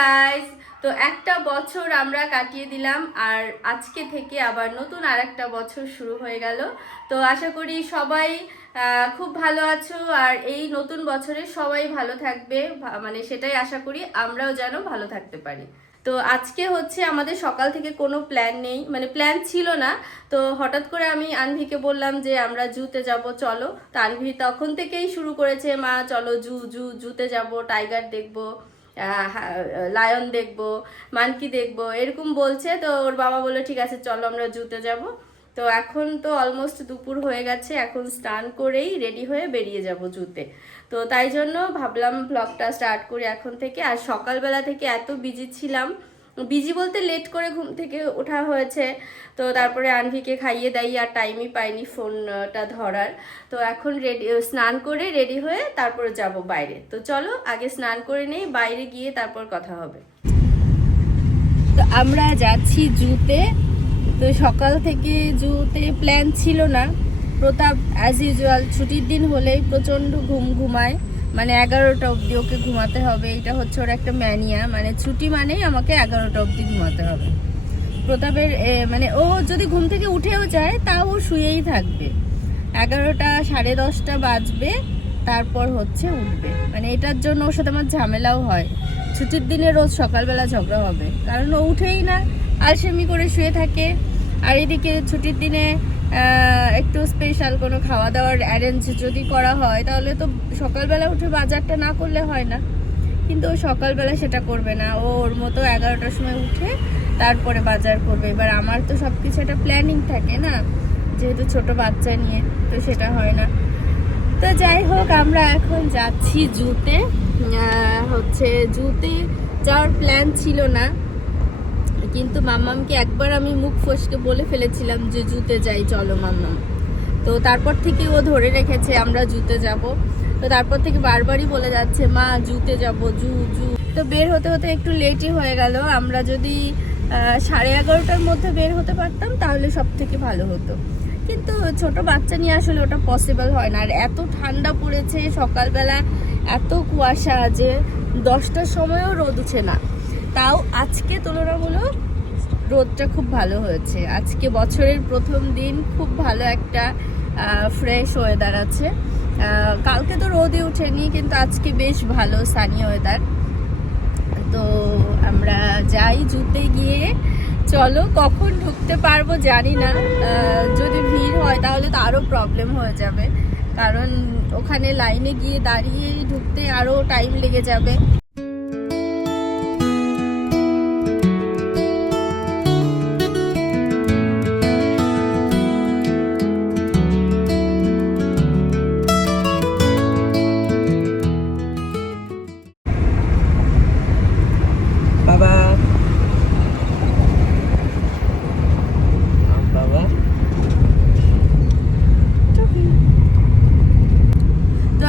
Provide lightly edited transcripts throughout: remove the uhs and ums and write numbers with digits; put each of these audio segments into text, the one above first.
Guys, তো একটা বছর আমরা কাটিয়ে দিলাম আর আজকে থেকে আবার নতুন আরেকটা বছর শুরু হয়ে গেল। তো আশা করি সবাই খুব ভালো আছো আর এই নতুন বছরে সবাই ভালো থাকবে, মানে সেটাই আশা করি, আমরাও যেন ভালো থাকতে পারি। তো আজকে হচ্ছে আমাদের সকাল থেকে কোনো প্ল্যান নেই, মানে প্ল্যান ছিল না। তো হঠাৎ করে আমি আনভিকে বললাম যে আমরা জুতে যাব, চলো। তো আনভি তখন থেকেই শুরু করেছে, মা চলো জুতে যাব, টাইগার দেখবো, লায়ন দেখবো, মানকি দেখবো, এরকম বলছে। তো ওর বাবা বললো ঠিক আছে চলো আমরা জুতে যাব। তো এখন তো অলমোস্ট দুপুর হয়ে গেছে, এখন স্নান করেই রেডি হয়ে বেরিয়ে যাব জুতে। তো তাই জন্য ভাবলাম ব্লগটা স্টার্ট করি এখন থেকে। আর সকালবেলা থেকে এত বিজি ছিলাম, বিজি বলতে লেট করে ঘুম থেকে ওঠা হয়েছে। তো তারপরে আনভিকে খাইয়ে দাইয়ে আর টাইমই পাইনি ফোনটা ধরার। তো এখন স্নান করে রেডি হয়ে তারপরে যাব বাইরে। তো চলো আগে স্নান করে নেই, বাইরে গিয়ে তারপর কথা হবে। তো আমরা যাচ্ছি জুতে। তো সকাল থেকে জুতে প্ল্যান ছিল না। প্রতাপ অ্যাজ ইউজুয়াল ছুটির দিন হলেই প্রচণ্ড ঘুমায়, মানে 11টা অবধি ওকে ঘুমাতে হবে। এটা হচ্ছে ওর একটা ম্যানিয়া, মানে ছুটি মানেই আমাকে 11টা অবধি ঘুমাতে হবে। প্রতাপের মানে ও যদি ঘুম থেকে উঠেও যায় তাও ও শুয়েই থাকবে। 11টা 10:30 বাজবে তারপর হচ্ছে উঠবে। মানে এটার জন্য ওর সাথে আমার ঝামেলাও হয়। ছুটির দিনে রোজ সকালবেলা ঝগড়া হবে, কারণ ও উঠেই না, আলসেমি করে শুয়ে থাকে। আর এদিকে ছুটির দিনে একটু স্পেশাল কোনো খাওয়া দাওয়ার অ্যারেঞ্জ যদি করা হয় তাহলে তো সকালবেলা উঠে বাজারটা না করলে হয় না। কিন্তু ও সকালবেলা সেটা করবে না, ও ওর মতো 11টার সময় উঠে তারপরে বাজার করবে। এবার আমার তো সব কিছু একটা প্ল্যানিং থাকে না, যেহেতু ছোট বাচ্চা নিয়ে, তো সেটা হয় না। তো যাই হোক, আমরা এখন যাচ্ছি জুতে। হচ্ছে জুতে যাওয়ার প্ল্যান ছিল না, কিন্তু মাম্মামকে একবার আমি মুখ ফসকে বলে ফেলেছিলাম যে জুতে যাই চলো মাম্মাম। তো তারপর থেকে ও ধরে রেখেছে আমরা জুতে যাব। তো তারপর থেকে বারবারই বলে যাচ্ছে মা জুতে যাব জু। তো বের হতে হতে একটু লেটই হয়ে গেল। আমরা যদি 11:30টার মধ্যে বের হতে পারতাম তাহলে সব থেকে ভালো হতো, কিন্তু ছোট বাচ্চা নিয়ে আসলে ওটা পসিবল হয় না। আর এত ঠান্ডা পড়েছে, সকালবেলা এত কুয়াশা যে 10টার সময়ও রোদ উঠে না। তাও আজকে তুলনামূলক রোদটা খুব ভালো হয়েছে। আজকে বছরের প্রথম দিন, খুব ভালো একটা ফ্রেশ ওয়েদার আছে। কালকে তো রোদই উঠেনি, কিন্তু আজকে বেশ ভালো সানি ওয়েদার। তো আমরা যাই জুতে গিয়ে। চলো কখন ঢুকতে পারবো জানি না, যদি ভিড় হয় তাহলে তো আরও প্রবলেম হয়ে যাবে, কারণ ওখানে লাইনে গিয়ে দাঁড়িয়ে ঢুকতে আরও টাইম লেগে যাবে।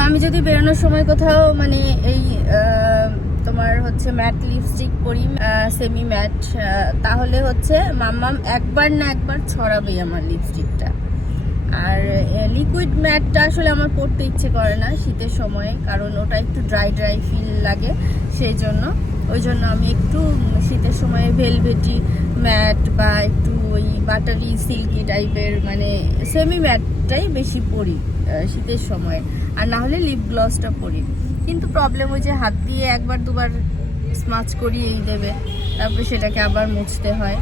আমি যদি বেরোনোর সময় কোথাও মানে এই তোমার হচ্ছে ম্যাট লিপস্টিক পরি, সেমি ম্যাট, তাহলে হচ্ছে মাম্মাম একবার না একবার ছড়াবেই আমার লিপস্টিকটা। আর লিকুইড ম্যাটটা আসলে আমার পরতে ইচ্ছে করে না শীতের সময়ে, কারণ ওটা একটু ড্রাই ফিল লাগে। সেই জন্য আমি একটু শীতের সময়ে ভেলভেটি ম্যাট বা একটু ওই বাটারি সিল্কি টাইপের মানে সেমি ম্যাটটাই বেশি পরি শীতের সময়ে। আর না হলে লিপ গ্লসটা পরি। কিন্তু প্রবলেম ওই যে হাত দিয়ে একবার দুবার স্মাচ করিয়েই দেবে, তারপরে সেটাকে আবার মুছতে হয়।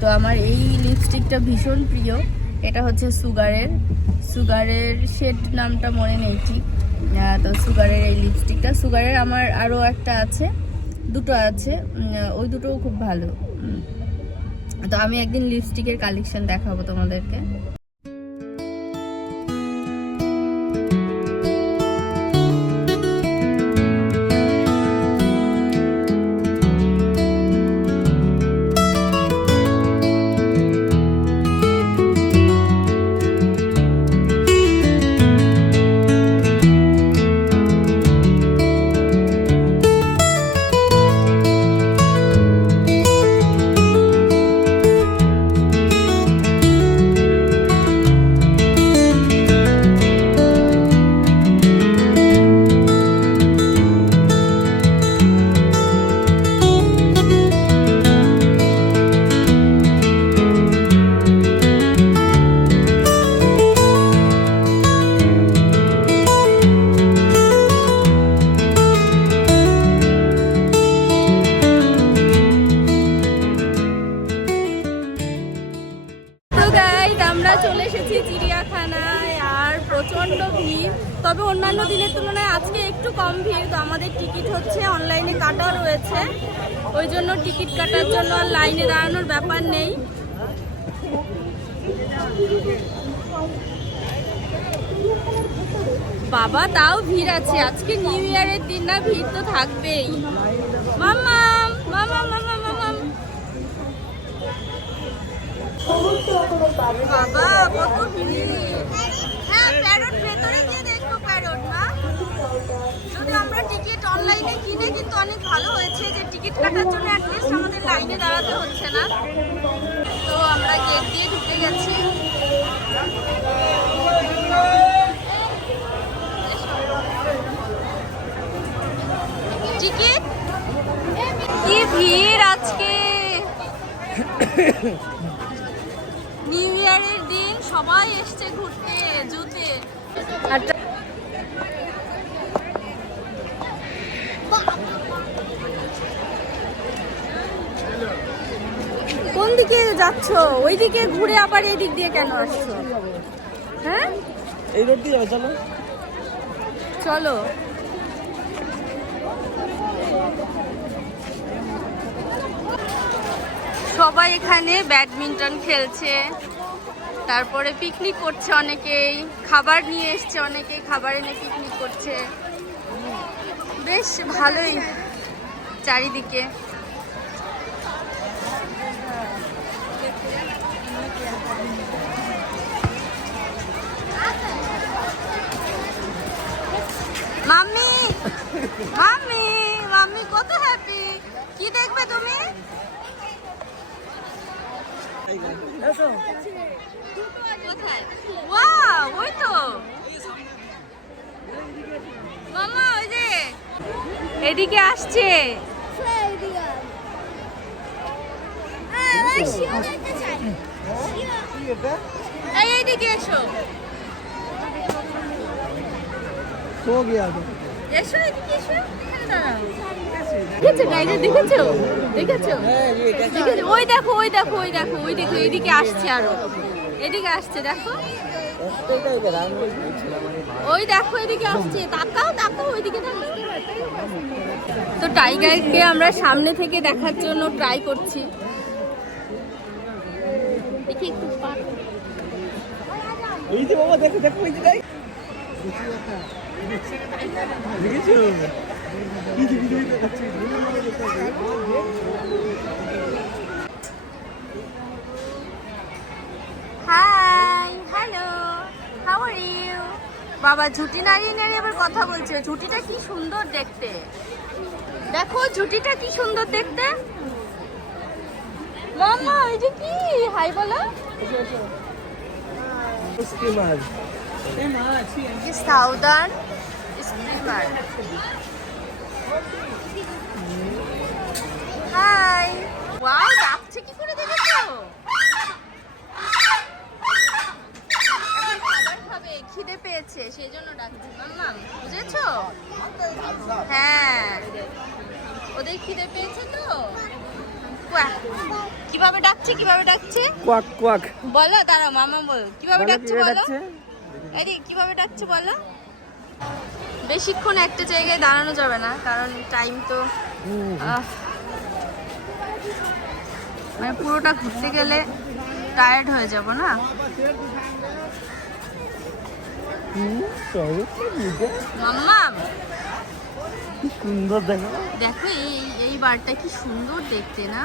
তো আমার এই লিপস্টিকটা ভীষণ প্রিয়। এটা হচ্ছে সুগারের শেড নামটা মনে নেই ঠিক। তো সুগারের এই লিপস্টিকটা, সুগারের আমার আরও একটা আছে, দুটো আছে, ওই দুটোও খুব ভালো। তো আমি একদিন লিপস্টিকের কালেকশন দেখাবো তোমাদেরকে। কাটা রয়েছে, ওই জন্য টিকিট কাটার জন্য আর লাইনে দাঁড়ানোর ব্যাপার নেই। বাবা তাও ভিড় আছে, আজকে নিউ ইয়ারের দিন না, ভিড় তো থাকবেই। মাম্মাম মাম্মাম মাম্মাম মাম্মাম, বাবা কত ভিড়। হ্যাঁ প্যারট ভেতরে গিয়ে দেখো, প্যারট না। যদি আমরা টিকিট অনলাইনে কিনে কিন্তু অনেক ভালো হয়েছে যে টিকিট কাটার জন্য অ্যাটলিস্ট আমাদের লাইনে দাঁড়াতে হচ্ছে না। তো আমরা গেট দিয়ে ঢুকে গেছি। টিকিট কি ভিড় আজকে, নিউ ইয়ারের দিন সবাই এসছে ঘুরতে জুতে। কোন দিকে যাচ্ছ? ওইদিকে ঘুরে আবার এদিক দিয়ে কেন আসছো? হ্যাঁ এই রোড দিয়ে চলো চলো। সবাই এখানে ব্যাডমিন্টন খেলছে, তারপরে পিকনিক করছে, অনেকেই খাবার নিয়ে এসছে, অনেকেই খাবার এনে পিকনিক করছে। বেশ ভালোই চারিদিকে। মাম্মি মাম্মি মাম্মি কত হ্যাপি। কি দেখবে তুমি? কোথায়? ওয়াও, ওই তো মামা, ওই যে এদিকে আসছে। এইদিকে এসো, এসো এদিকে এসো, এখানে দাঁড়াও। দেখেছো গাইজে, দেখেছো দেখেছো দেখেছো? ওই দেখো ওই দেখো ওই দেখো ওই দেখো, এদিকে আসছে, আরো এদিকে আসছে, দেখো ওই দেখো এদিকে আসছে। তাকাও তাকাও ওইদিকে দেখো। তো টাইগারকে আমরা সামনে থেকে দেখার জন্য ট্রাই করছি। দেখি একটু ওই যে বাবা দেখো দেখো ওই যে দেখেছো hi hello how are you. বাবা ঝুটি নাড়িয়ে নাড়িয়ে আবার কথা বলছে। ঝুটিটা কি সুন্দর দেখতে, দেখো ঝুটিটা কি সুন্দর দেখতে। মাম্মা ওই যে কি, হাই বলো। Steamer southern steamer. Hi, wow ডাকছে কি করে দেখেছো? এখন খাবার খাবে, খিদে পেয়েছে সেই জন্য ডাকছে। মাম্মা বুঝেছো? হ্যাঁ ওদের খিদে পেয়েছে তো। কিভাবে ডাকছে, কিভাবে ডাকছে? কোয়াক কোয়াক বলো, দাঁড়াও মামা বলো কিভাবে ডাকছে বলো। এই কিভাবে ডাকছে বলো। বেশিক্ষণ একটা জায়গায় দাঁড়ানো যাবে না, কারণ টাইম তো মানে পুরোটা ঘুরতে গেলে টায়ার্ড হয়ে যাব না। মাম্মা সুন্দর দেখো, দেখো এই বারটা কি সুন্দর দেখতে না।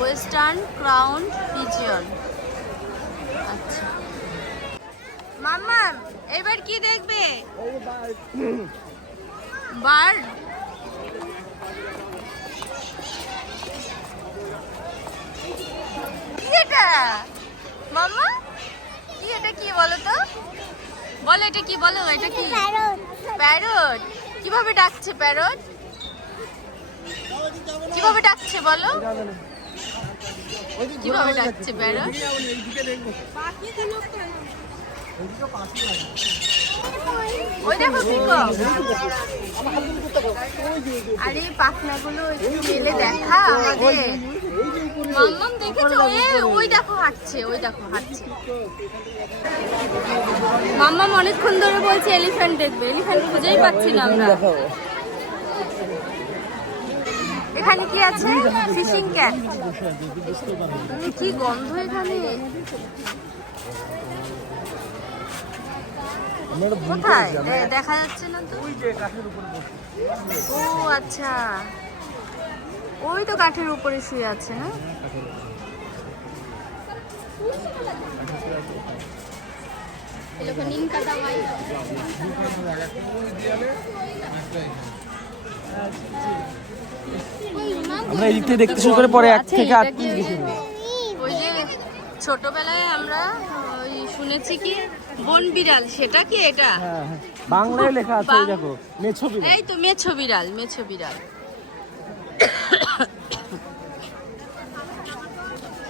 Western crown pigeon. আচ্ছা মাম্মা এবার কি দেখবে? বার্ড। কি এটা মাম্মা? কি এটা কি বলো তো, বলো এটা কি, বলো এটা কি? প্যারট। কিভাবে ডাকছে প্যারট? কিভাবে ডাকছে বলো, কিভাবে ডাকছে প্যারট? ওই দেখো পিকক। আরে পাখনাগুলো একটু মেলে দেখা আমাদের। মাম্মাম দেখেছো? ওই দেখো হাঁটছে, ওই দেখো হাঁটছে। মাম্মাম অনেকক্ষণ ধরে বলছে এলিফ্যান্ট দেখবে, এলিফ্যান্ট খুঁজেই পাচ্ছি না আমরা। এখানে কি আছে? Fishing cat. কি গন্ধ এখানে! কোথায় দেখা যাচ্ছে না তো। ও আচ্ছা, ওই তো কাঠের উপরে শুয়ে আছে না? আমরা এদিক থেকে দেখতে শুরু করে পরে এক থেকে আট পিস দেখি। ওই যে ছোটবেলায় আমরা ওই শুনেছি কি বন বিড়াল, সেটা কি এটা? হ্যাঁ, বাংলায় লেখা আছে, এই দেখো মেছো বিড়াল। এই তো মেছো বিড়াল, মেছো বিড়াল।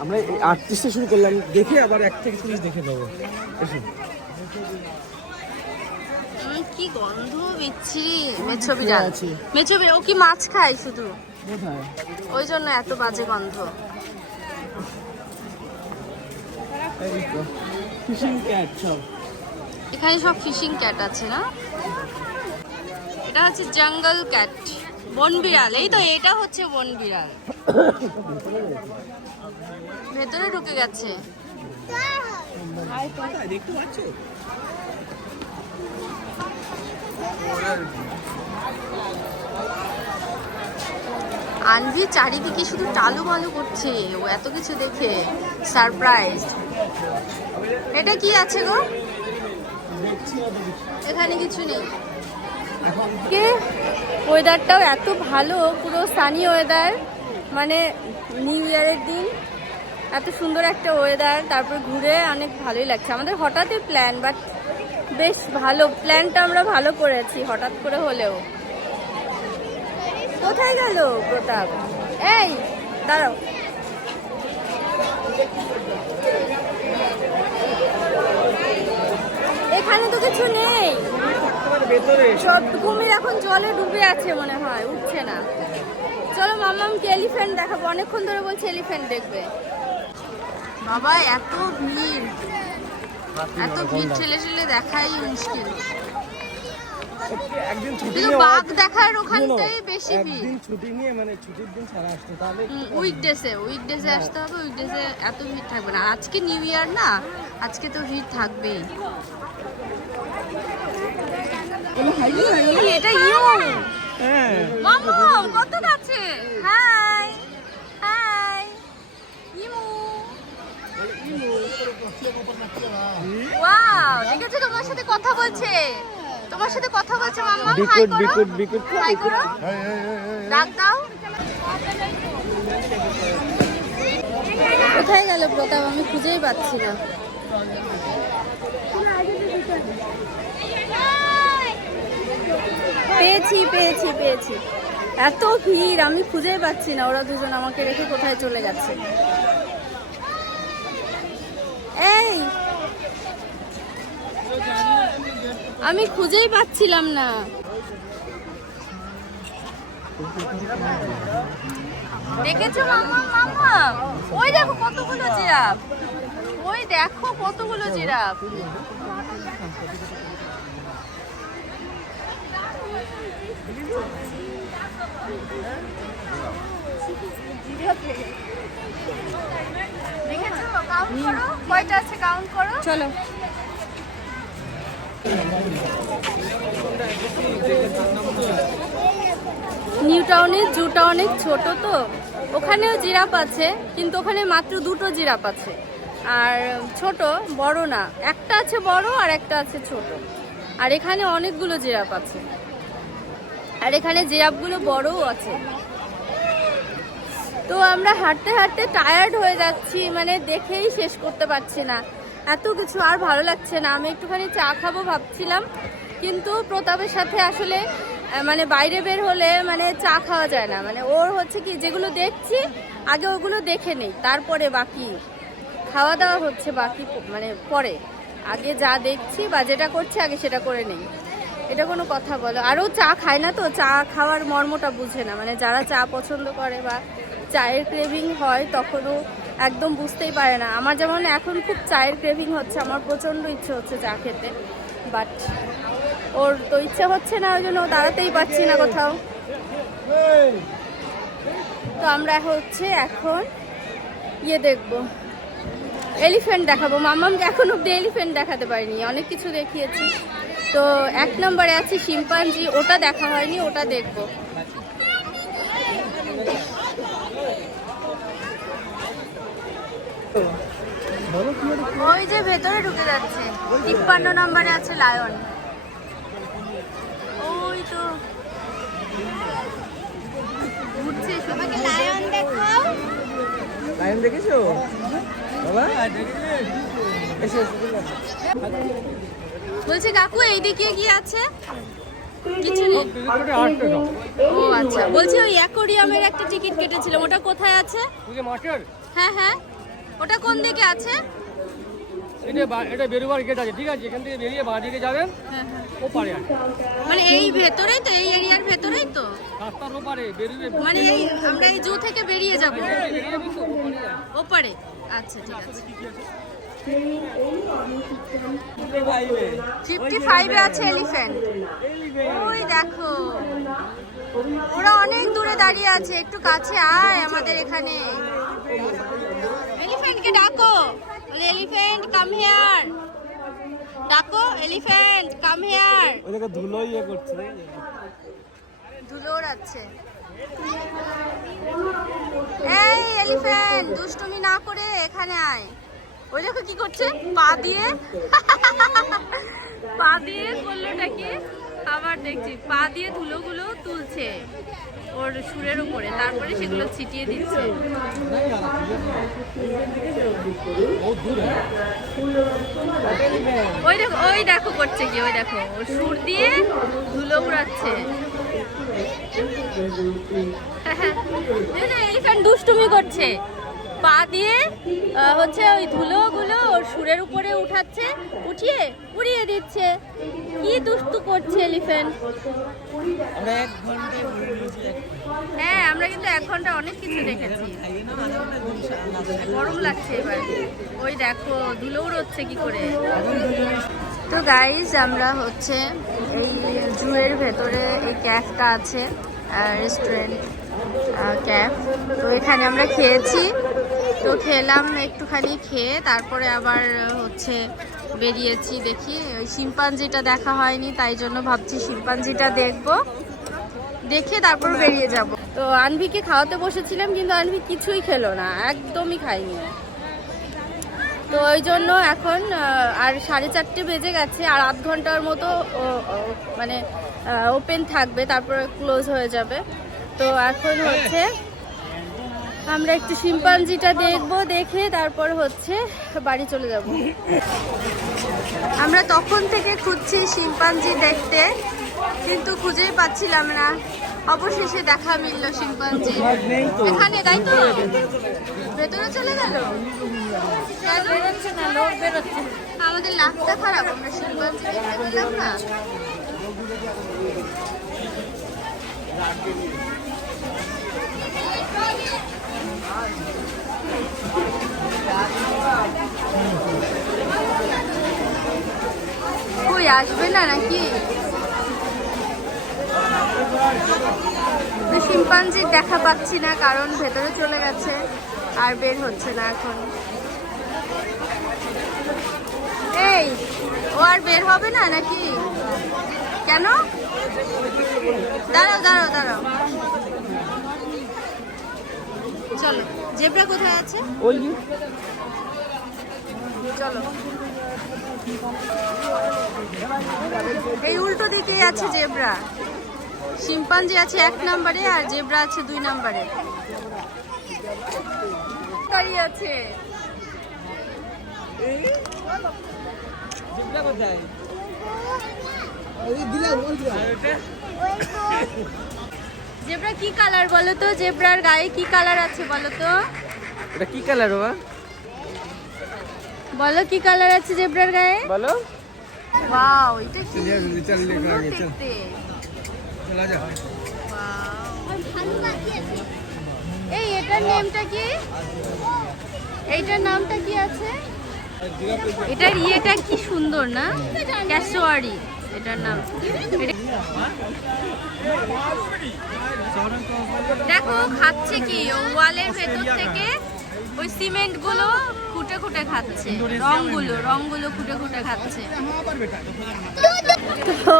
আমরা এই 8 পিসে শুরু করলাম, দেখে আবার এক থেকে 30 দেখে নেবো। এসো। কি গন্ধ বিচ্ছিরি! মেছো বিড়াল, মেছো বিড়াল। ও কি মাছ খায় শুধু? কোথায়? ওই জন্য এত বাজে গন্ধ। এই তো ফিশিং ক্যাট সব। এখানে সব ফিশিং ক্যাট আছে না? এটা হচ্ছে জঙ্গল ক্যাট, বন বিড়াল। এই তো এটা হচ্ছে বন বিড়াল। ভেতরে ঢুকে গেছে। দেখতে পাচ্ছ? আনভি চারিদিকে শুধু টালু মালু করছে, ও এত কিছু দেখে সারপ্রাইজ। এটা কি আছে গো? এখানে কিছু নেই। কে ওয়েদারটাও এত ভালো, পুরো সানি ওয়েদার, মানে নিউ ইয়ারের দিন এত সুন্দর একটা ওয়েদার। তারপর ঘুরে অনেক ভালোই লাগছে। আমাদের হঠাৎই প্ল্যান, বাট বেশ ভালো প্ল্যানটা, আমরা ভালো করেছি হঠাৎ করে হলেও। কোথায় গেল প্রতাপ? এই দাঁড়াও, এখানে তো কিছু নেই। সব কুমির এখন জলে ডুবে আছে মনে হয়, উঠছে না। চলো মাম্মামকে এলিফ্যান্ট দেখাবো, অনেকক্ষণ ধরে বলছে এলিফ্যান্ট দেখবে। বাবা এত ভিড়, এত ভিড় ঠেলে ঠেলে দেখাই মুশকিল। একদিন ছুটি কিন্তু নিয়ে বাঘ দেখার ওখানটাই বেশি ভিড়। একদিন ছুটি নিয়ে, মানে ছুটির দিন ছাড়া আসতো তাহলে। উইকডেজে আসতে হবে, উইকডেজে এত ভিড় থাকবে না। আজকে নিউ ইয়ার না, আজকে তো ভিড় থাকবেই। এটা ইউ মাম্মাম কত কাছে। হাই হাই ইমু। ওয়াও, দেখেছো তোমার সাথে কথা বলছে, তোমার সাথে কথা বলছে মাম্মাম। হাই করো, বিকুট হাই করো, ডাক দাও। কোথায় গেল প্রতাপ? আমি খুঁজেই পাচ্ছি না। পেয়েছি পেয়েছি পেয়েছি। এত ভিড়, আমি খুঁজেই পাচ্ছি না। ওরা দুজন আমাকে রেখে কোথায় চলে গেছে। এই আমি খুঁজেই পাচ্ছিলাম না। দেখেছো মাম্মা? মাম্মা ওই দেখো কতগুলো জিরাফ, ওই দেখো কতগুলো জিরাফ। দেখেছো? কাউন্ট করো কয়টা আছে, কাউন্ট করো। চলো নিউ টাউনের জুটা অনেক ছোট, তো ওখানেও জিরাফ আছে, কিন্তু ওখানে মাত্র 2টো জিরাফ আছে। আর ছোট, বড় না, একটা আছে বড় আর একটা আছে ছোট। আর এখানে অনেকগুলো জিরাফ আছে, আর এখানে জিরাফগুলো বড়ও আছে। তো আমরা হাঁটতে হাঁটতে টায়ার্ড হয়ে যাচ্ছি, মানে দেখেই শেষ করতে পারছি না, এত কিছু আর ভালো লাগছে না। আমি একটুখানি চা খাবো ভাবছিলাম, কিন্তু প্রতাপের সাথে আসলে মানে বাইরে বের হলে মানে চা খাওয়া যায় না। মানে ওর হচ্ছে কি, যেগুলো দেখছি আগে ওগুলো দেখে নেই, তারপরে বাকি খাওয়া দাওয়া হচ্ছে, বাকি মানে পরে। আগে যা দেখছি বা যেটা করছি আগে সেটা করে নেই, এটা কোনো কথা বলো। আরও চা খায় না তো, চা খাওয়ার মর্মটা বুঝে না, মানে যারা চা পছন্দ করে বা চায়ের ক্রেভিং হয় তখনও একদম বুঝতেই পারে না। আমার যেমন এখন খুব চায়ের ক্রেভিং হচ্ছে, আমার প্রচণ্ড ইচ্ছে হচ্ছে চা খেতে, বাট ওর তো ইচ্ছে হচ্ছে না, ওই জন্য দাঁড়াতেই পারছি না কোথাও। তো আমরা হচ্ছে এখন ইয়ে দেখবো, এলিফ্যান্ট দেখাবো। মাম্মামকে এখন অব্দি এলিফ্যান্ট দেখাতে পারিনি, অনেক কিছু দেখিয়েছি। তো 1 নম্বরে আছে শিম্পাঞ্জি, ওটা দেখা হয়নি, ওটা দেখবো। ওই যে ভেতরে ঢুকে যাচ্ছে। 53 নম্বরে আছে লায়ন। ওই তো ঘুরছে, সবাইকে লায়ন দেখাও। লাইন দেখেছো বাবা? এসে বলছি কাকু এইদিকে কি আছে? কিছু নেই। ও আচ্ছা, বলছি ওই অ্যাকোরিয়ামের একটা টিকিট কেটেছিলাম, ওটা কোথায় আছে? হ্যাঁ হ্যাঁ, ওটা কোন দিকে আছে? এটা বেরোবার গেট আছে, ঠিক আছে, এখান থেকে বেরিয়ে বাঁদিকে যাবেন, ওপারে আছে। মানে এই ভেতরেই তো, এই এরিয়ার ভেতরেই তো, রাস্তার ওপারে বেরিয়ে মানে এই আমরা এই জু থেকে বেরিয়ে যাব বেরিয়ে যাবেন তো ওপারে আছে। ওপারে। আচ্ছা ঠিক আছে। 55-এ আছে এলিফ্যান্ট। ওই দেখো, ওরা অনেক দূরে দাঁড়িয়ে আছে, একটু কাছে আয় আমাদের এখানে। এলিফ্যান্টকে ডাকো, এলিফ্যান্ট কাম হিয়ার, ডাকো এলিফ্যান্ট কাম হিয়ার। ওদেরকে ধুলো ইয়ে করছে, ধুলো ওড়াচ্ছে। এই এলিফ্যান্ট দুষ্টুমি না করে এখানে আয়। ওই দেখো কি করছে, পা দিয়ে পা দিয়ে করলোটা কি, আবার দেখছি পা দিয়ে ধুলোগুলো তুলছে ওর সুরের উপরে, তারপরে সেগুলো ছিটিয়ে দিচ্ছে। ওই দেখো করছে কি, ওই দেখো ওর সুর দিয়ে ধুলো উড়াচ্ছে। এলিফ্যান্ট দুষ্টুমি করছে, পা দিয়ে হচ্ছে ওই ধুলোগুলো ওর সুরের উপরে উঠাচ্ছে, উঠিয়ে উড়িয়ে দিচ্ছে। কি দুষ্টু করছে এলিফ্যান্ট। আমরা 1 ঘন্টায় ঘুরে নিয়েছি। হ্যাঁ, আমরা কিন্তু 1 ঘন্টা অনেক কিছু দেখেছি। গরম লাগছে এবার। ওই দেখো ধুলো উড়োচ্ছে কি করে। তো গাইজ আমরা হচ্ছে এই জুয়ের ভেতরে এই ক্যাফটা আছে, রেস্টুরেন্ট ক্যাফ, তো এখানে আমরা খেয়েছি। তো খেলাম একটুখানি, খেয়ে তারপরে আবার হচ্ছে বেরিয়েছি। দেখি ওই শিম্পাঞ্জিটা দেখা হয়নি, তাই জন্য ভাবছি শিম্পাঞ্জিটা দেখবো, দেখে তারপর বেরিয়ে যাব। তো আনভিকে খাওয়াতে বসেছিলাম, কিন্তু আনভি কিছুই খেলো না, একদমই খাইনি। তো ওই জন্য এখন আর 4:30 বেজে গেছে, আর আধ ঘন্টার মতো মানে ওপেন থাকবে, তারপরে ক্লোজ হয়ে যাবে। তো এখন হচ্ছে আমরা একটু শিম্পাঞ্জিটা দেখবো, দেখে তারপর হচ্ছে বাড়ি চলে যাব। আমরা তখন থেকে খুঁজছি শিম্পাঞ্জি দেখতে, কিন্তু খুঁজেই পাচ্ছিলাম না। অবশেষে দেখা মিলল শিম্পাঞ্জি এখানে, তাই তো? ভেতরে চলে গেল, বেরোচ্ছে না, লোক বেরোচ্ছে। আমাদের লাকটা খারাপ, আমরা শিম্পাঞ্জি দেখতে পেলাম না। কই আসবে না নাকি? শিম্পাঞ্জির দেখা পাচ্ছি না, কারণ ভেতরে চলে গেছে আর বের হচ্ছে না এখন। এই ও আর বের হবে না নাকি? কেন? দাঁড়াও দাঁড়াও দাঁড়াও, চলো। জেব্রা কোথায় আছে? ওই চলো, এই উল্টো দিকেই আছে জেব্রা। শিম্পাঞ্জি আছে 1 নম্বরে আর জেব্রা আছে 2 নম্বরে। দাঁড়িয়ে আছে। জেব্রা কি কালার বলো তো? জেব্রার গায়ে কি কালার আছে বলো তো? এটা কি কালার বাবা? বলো কি কালার আছে জেব্রার গায়ে? বলো ওয়াও, এটা কি চল সুন্দর দেখতে। চলা যা। এই এটার নামটা কি? এইটার নামটা কি আছে? এটার ইয়েটা কি সুন্দর না, ক্যাশোয়ারি এটার নাম। দেখো খাচ্ছে কি, ওয়ালের ভেতর থেকে ওই সিমেন্ট গুলো খুঁটে খুঁটে খাচ্ছে, রংগুলো খুঁটে খুঁটে খাচ্ছে। তো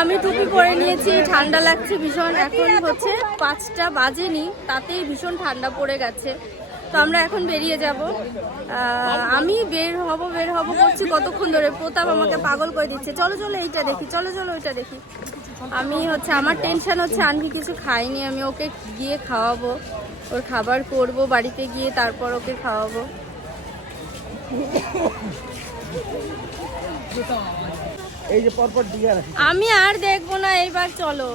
আমি টুপি পরে নিয়েছি, ঠান্ডা লাগছে ভীষণ। এখন হচ্ছে 5টা বাজেনি, তাতেই ভীষণ ঠান্ডা পড়ে গেছে। তো আমরা এখন বেরিয়ে যাব। আমি বের হব করছি কতক্ষণ ধরে, প্রতাপ আমাকে পাগল করে দিচ্ছে, চলো চলো এইটা দেখি, চলো চলো ওইটা দেখি। আমি হচ্ছে, আমার টেনশন হচ্ছে আনভি কিছু খাইনি, আমি ওকে গিয়ে খাওয়াবো, ওর খাবার করব বাড়িতে গিয়ে, তারপর ওকে খাওয়াবো। এই যে পরপর দিকে রাখি। আমি আর দেখবো না এইবার, চলো।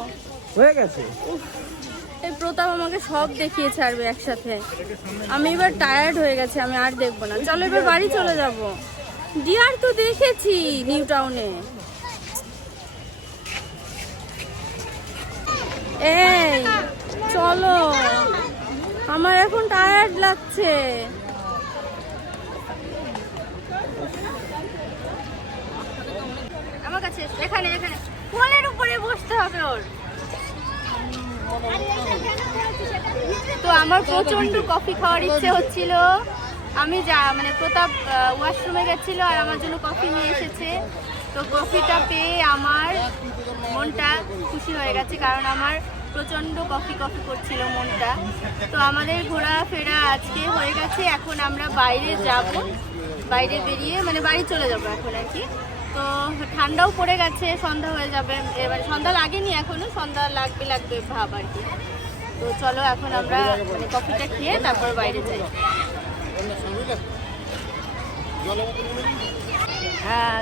হয়ে গেছে। এই প্রতাপ আমাকে সব দেখিয়ে ছাড়বে একসাথে, আমি এবার টায়ার্ড হয়ে গেছে, আমি আর দেখবো না। চলো এবার বাড়ি চলে যাব। ডিয়ার তো দেখেছি নিউ টাউনে। এই চলো, আমার এখন টায়ার্ড লাগছে। আমার কাছে এখানে কোলের উপরে বসতে হবে ওর। তো আমার প্রচন্ড কফি খাওয়ার ইচ্ছে হচ্ছিল। আমি মানে প্রতাপ ওয়াশরুমে গেছিল আর আমার জন্য কফি নিয়ে এসেছে। তো কফিটা পেয়ে আমার মনটা খুশি হয়ে গেছে, কারণ আমার প্রচন্ড কফি করছিল মনটা। তো আমাদের ঘোরাফেরা আজকে হয়ে গেছে, এখন আমরা বাইরে যাব, বাইরে বেরিয়ে মানে বাড়ি চলে যাবো এখন আর কি। তো ঠান্ডাও পড়ে গেছে, সন্ধ্যা হয়ে যাবে, এবার সন্ধ্যা লাগেনি এখনো, সন্ধ্যা লাগবে ভাব আর কি। তো চলো এখন আমরা মানে কফিটা খেয়ে তারপর বাইরে যাই।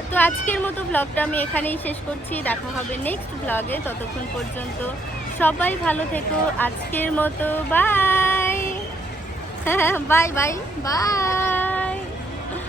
তো আজকের মতো ব্লগটা আমি এখানেই শেষ করছি, দেখা হবে নেক্সট ব্লগে। ততক্ষণ পর্যন্ত সবাই ভালো থেকো। আজকের মতো বাই বাই বাই বাই।